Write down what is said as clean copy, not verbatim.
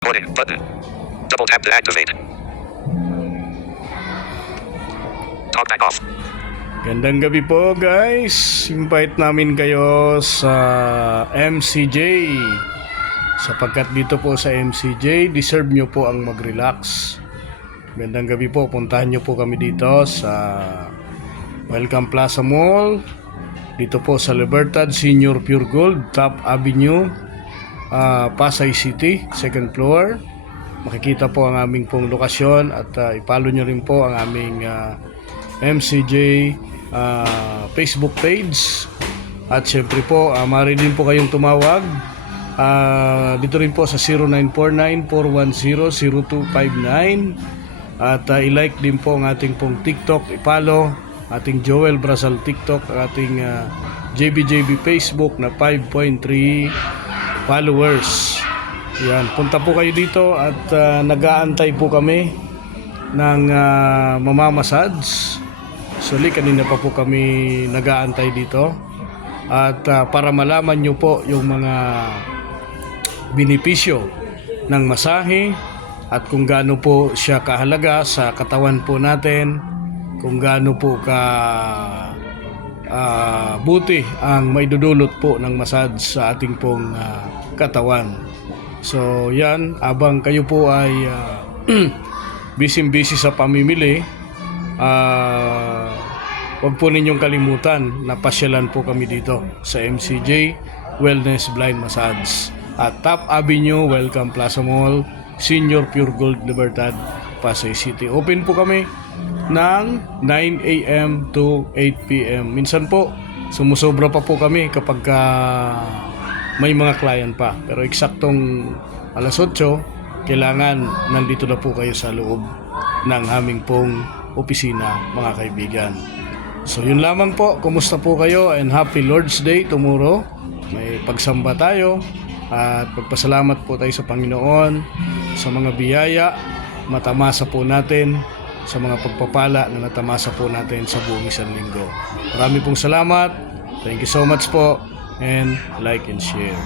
Recording button. Double tap to activate. Talk back off. Gandang gabi po guys. Invite namin kayo sa MCJ. Sapagkat dito po sa MCJ, deserve nyo po ang mag-relax. Gandang gabi po. Puntahan nyo po kami dito sa Welcome Plaza Mall. Dito po sa Libertad Senior Pure Gold, Top Avenue, Pasay City, second floor. Makikita po ang aming pong lokasyon at ipalo nyo rin po ang aming MCJ Facebook page. At syempre po, maaari din po kayong tumawag dito rin po sa 0949-410-0259. At i-like din po ang ating pong TikTok, ipalo ating Joel Brazal TikTok, ating JBJB Facebook na 5.3 followers. Yan, punta po kayo dito at nag-aantay po kami ng mamamasads. Actually, kanina pa po kami nag-aantay dito. At para malaman nyo po yung mga benepisyo ng masahe at kung gaano po siya kahalaga sa katawan po natin, kung gaano po ka buti ang maidudulot po ng massage sa ating pong katawan. So yan, abang kayo po ay busy sa pamimili, wag po ninyong kalimutan na pasyalan po kami dito sa MCJ Wellness Blind Massage at Top Avenue, Welcome Plaza Mall, Senior Pure Gold, Libertad, Pasay City. Open po kami ng 9 a.m. to 8 p.m. Minsan po, sumusobra pa po kami kapag may mga client pa. Pero eksaktong alas 8, kailangan nandito na po kayo sa loob ng aming pong opisina, mga kaibigan. So yun lamang po. Kumusta po kayo and happy Lord's Day tomorrow. May pagsamba tayo at pagpasalamat po tayo sa Panginoon sa mga biyaya matamasa po natin, sa mga pagpapala na natamasa po natin sa buong isang linggo. Marami pong salamat. Thank you so much po, and like and share.